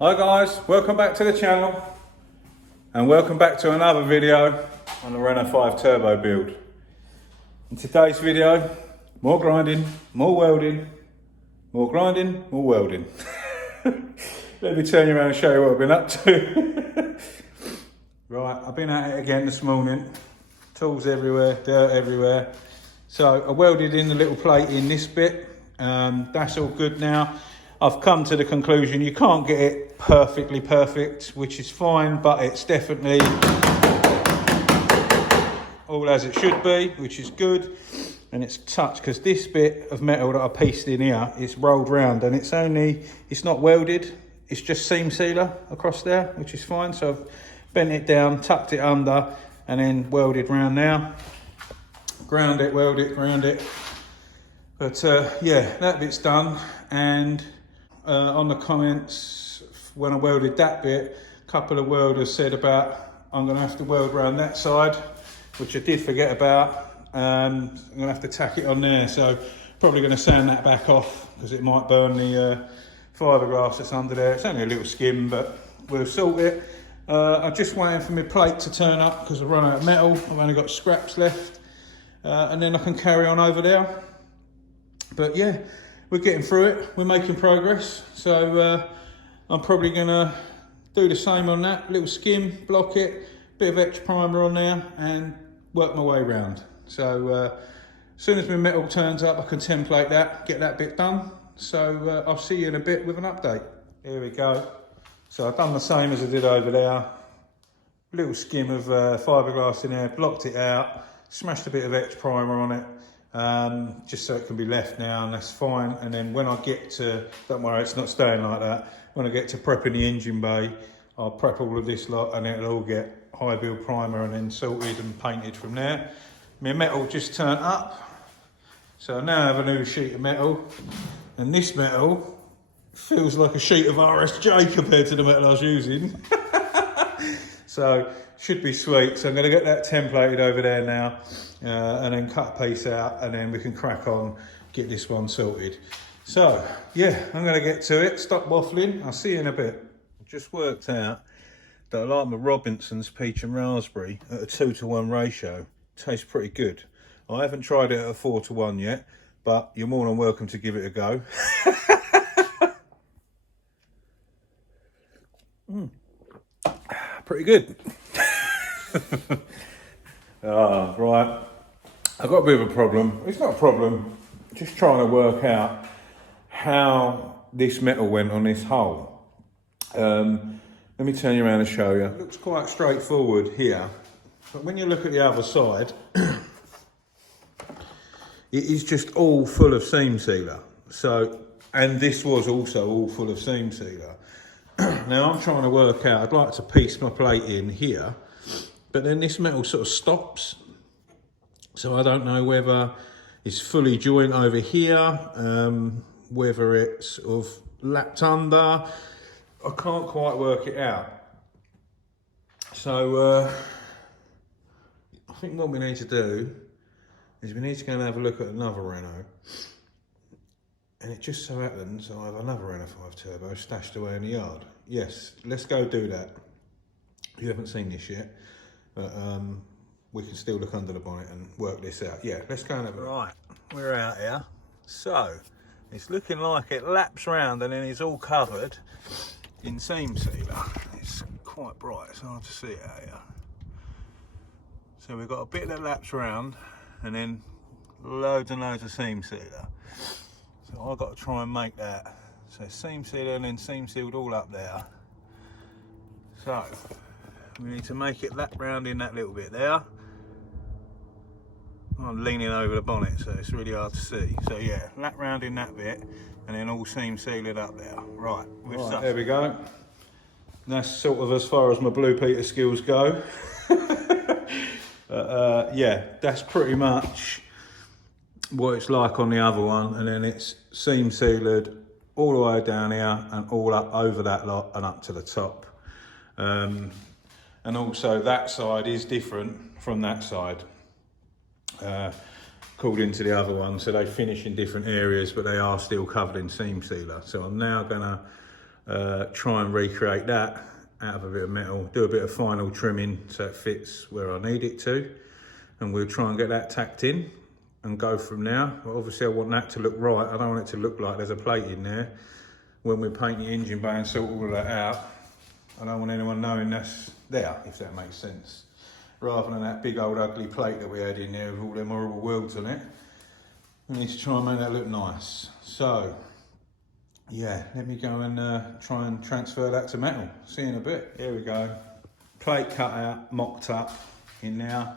Hi guys, welcome back to the channel and welcome back to another video on the Renault 5 Turbo build. In today's video, more grinding, more welding, more grinding, more welding. Let me turn you around and show you what I've been up to. Right, I've been at it again this morning. Tools everywhere, dirt everywhere. So I welded in the little plate in this bit. That's all good now. I've come to the conclusion you can't get it perfectly perfect, which is fine, but it's definitely all as it should be, which is good. And it's touched, because this bit of metal that I pieced in here, it's rolled round and it's not welded, it's just seam sealer across there, which is fine. So I've bent it down, tucked it under, and then welded round now. Ground it, weld it, ground it. But yeah, that bit's done. And on the comments, when I welded that bit, a couple of welders said about, I'm gonna have to weld around that side, which I did forget about. I'm gonna have to tack it on there. So probably gonna sand that back off, because it might burn the fiberglass that's under there. It's only a little skim, but we'll sort it. I'm just waiting for my plate to turn up, because I've run out of metal. I've only got scraps left. And then I can carry on over there. But yeah, we're getting through it, we're making progress. So I'm probably gonna do the same on that, little skim, block it, bit of etch primer on there, and work my way around. So as soon as my metal turns up, I can template that, get that bit done. So I'll see you in a bit with an update. Here we go. So I've done the same as I did over there. Little skim of fiberglass in there, blocked it out, smashed a bit of etch primer on it. Just so it can be left now, and that's fine. And then when I get to, don't worry, it's not staying like that. When I get to prepping the engine bay, I'll prep all of this lot, and it'll all get high build primer and then sorted and painted from there. My metal just turned up, so I now have a new sheet of metal, and this metal feels like a sheet of RSJ compared to the metal I was using. So should be sweet. So I'm going to get that templated over there now, and then cut a piece out, and then we can crack on, get this one sorted. So yeah, I'm going to get to it. Stop waffling. I'll see you in a bit. I've just worked out that I like my Robinson's peach and raspberry at a 2-to-1 ratio. Tastes pretty good. I haven't tried it at a 4-to-1 yet, but you're more than welcome to give it a go. Pretty good. Right. I've got a bit of a problem. It's not a problem. Just trying to work out how this metal went on this hole. Let me turn you around and show you. It looks quite straightforward here, but when you look at the other side, it is just all full of seam sealer. So, and this was also all full of seam sealer. Now I'm trying to work out, I'd like to piece my plate in here, but then this metal sort of stops. So I don't know whether it's fully joined over here, whether it's sort of lapped under. I can't quite work it out. So I think what we need to do is we need to go and have a look at another Renault. And it just so happens I have another Renault 5 Turbo stashed away in the yard. Yes, let's go do that. You haven't seen this yet, but we can still look under the bonnet and work this out. Yeah, let's go and have a look. Right, we're out here. So, it's looking like it laps round and then it's all covered in seam sealer. It's quite bright, it's hard to see it out here. So we've got a bit that laps round and then loads and loads of seam sealer. So I've got to try and make that. So seam sealer and then seam sealed all up there. So we need to make it lap round in that little bit there. I'm leaning over the bonnet, so it's really hard to see. So yeah, lap round in that bit and then all seam sealed up there. Right, there we go. That's sort of as far as my Blue Peter skills go. Yeah, that's pretty much what it's like on the other one, and then it's seam sealed all the way down here and all up over that lot and up to the top. And also that side is different from that side, according to the other one. So they finish in different areas, but they are still covered in seam sealer. So I'm now gonna try and recreate that out of a bit of metal, do a bit of final trimming so it fits where I need it to, and we'll try and get that tacked in and go from there. But obviously I want that to look right. I don't want it to look like there's a plate in there when we paint the engine bay and sort all of that out. I don't want anyone knowing that's there, if that makes sense. Rather than that big old ugly plate that we had in there with all them horrible welds on it. We need to try and make that look nice. So, yeah, let me go and try and transfer that to metal. See you in a bit. Here we go. Plate cut out, mocked up in there.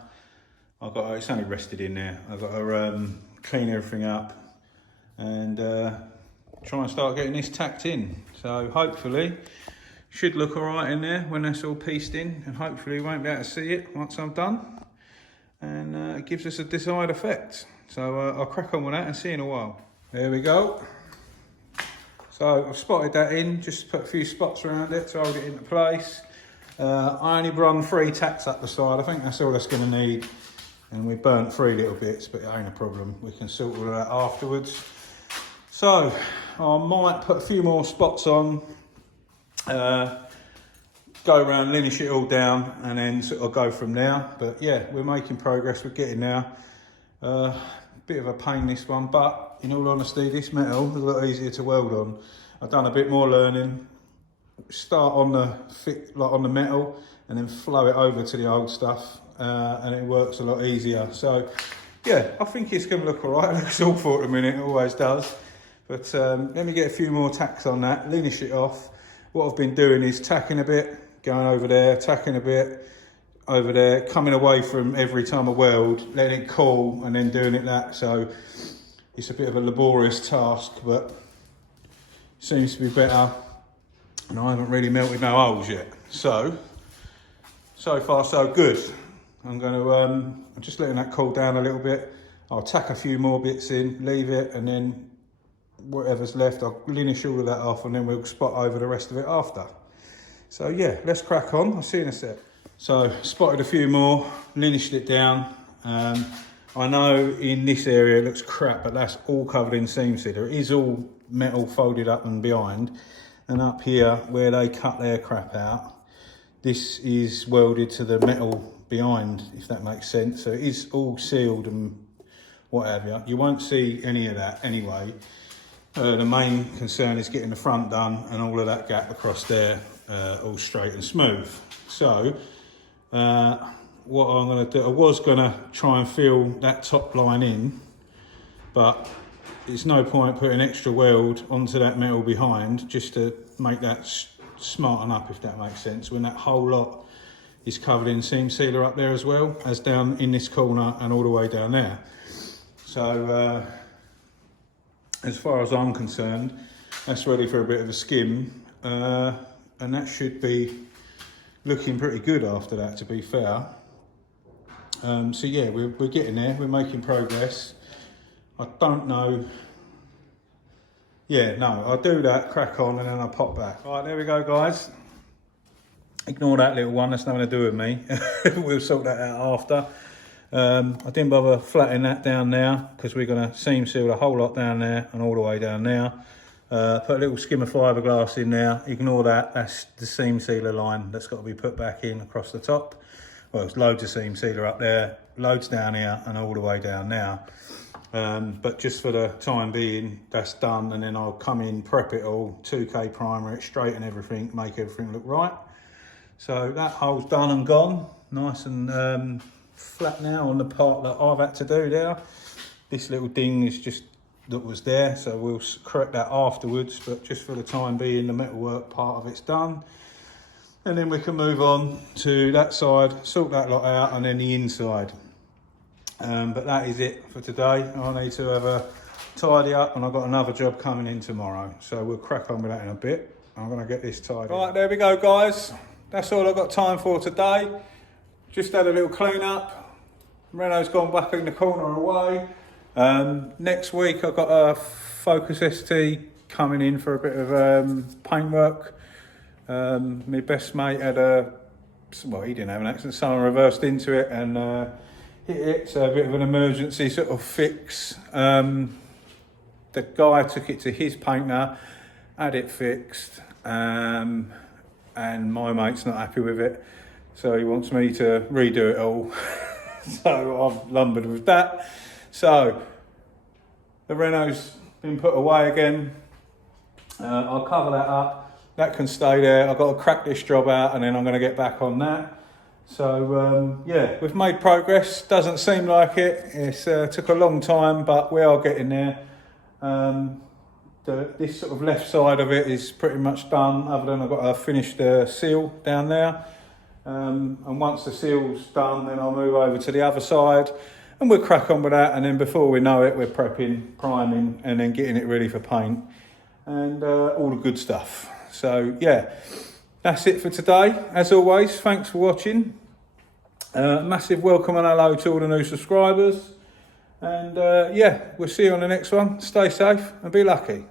It's only rested in there. I've got to clean everything up and try and start getting this tacked in. So hopefully, should look all right in there when that's all pieced in, and hopefully you won't be able to see it once I'm done. And it gives us a desired effect. So I'll crack on with that and see you in a while. There we go. So I've spotted that in, just put a few spots around it to hold it into place. I only run 3 tacks up the side. I think that's all that's going to need. And we burnt 3 little bits, but it ain't a problem. We can sort all of that afterwards. So I might put a few more spots on, go around, linish it all down, and then sort of go from there. But yeah, we're making progress. We're getting there. Bit of a pain this one, but in all honesty, this metal is a lot easier to weld on. I've done a bit more learning. Start on the metal, and then flow it over to the old stuff, and it works a lot easier. So yeah, I think it's going to look all right. It looks awful at the minute, it always does. But let me get a few more tacks on that, linish it off. What I've been doing is tacking a bit, going over there, tacking a bit, over there, coming away from every time I weld, letting it cool and then doing it that. So it's a bit of a laborious task, but seems to be better. And I haven't really melted no holes yet. So far so good. I'm just letting that cool down a little bit. I'll tack a few more bits in, leave it, and then whatever's left, I'll linish all of that off, and then we'll spot over the rest of it after. So yeah, let's crack on. I'll see you in a sec. So spotted a few more, linished it down. I know in this area it looks crap, but that's all covered in seam sealer. It is all metal folded up and behind. And up here where they cut their crap out, this is welded to the metal behind, if that makes sense. So it is all sealed and what have you. You won't see any of that anyway. The main concern is getting the front done and all of that gap across there all straight and smooth. So what I'm going to do, I was going to try and fill that top line in, but it's no point putting extra weld onto that metal behind just to make that smarten up, if that makes sense, when that whole lot is covered in seam sealer up there as well as down in this corner and all the way down there. So as far as I'm concerned, that's ready for a bit of a skim, and that should be looking pretty good after that, to be fair. So yeah, we're getting there, we're making progress. I don't know. Yeah, no, I'll do that, crack on, and then I'll pop back. Right, there we go, guys. Ignore that little one, that's nothing to do with me. We'll sort that out after. I didn't bother flattening that down now because we're going to seam seal the whole lot down there and all the way down there. Put a little skim of fiberglass in there. Ignore that, that's the seam sealer line that's got to be put back in across the top. Well, there's loads of seam sealer up there, loads down here and all the way down now. But just for the time being, that's done, and then I'll come in, prep it all, 2K primer it, straighten everything, make everything look right. So that hole's done and gone, nice and flat now on the part that I've had to do there. This little ding is just that was there, so we'll correct that afterwards, but just for the time being, the metalwork part of it's done. And then we can move on to that side, sort that lot out, and then the inside. But that is it for today. I need to have a tidy up, and I've got another job coming in tomorrow. So we'll crack on with that in a bit. I'm gonna get this tidy. Right, there we go, guys. That's all I've got time for today. Just had a little clean up. Renault's gone back in the corner away. Next week I've got a Focus ST coming in for a bit of paintwork. My best mate had well, he didn't have an accident, someone reversed into it and hit it, so a bit of an emergency sort of fix. The guy took it to his painter, had it fixed, and my mate's not happy with it, so he wants me to redo it all. So I've lumbered with that. So the Renault's been put away again. I'll cover that up. That can stay there. I've got to crack this job out and then I'm going to get back on that. So yeah, we've made progress. Doesn't seem like it. It's took a long time, but we are getting there. This sort of left side of it is pretty much done, other than I've got to finish the seal down there. And once the seal's done, then I'll move over to the other side and we'll crack on with that. And then before we know it, we're prepping, priming, and then getting it ready for paint and all the good stuff. So yeah, that's it for today. As always, thanks for watching. Massive welcome and hello to all the new subscribers. And yeah, we'll see you on the next one. Stay safe and be lucky.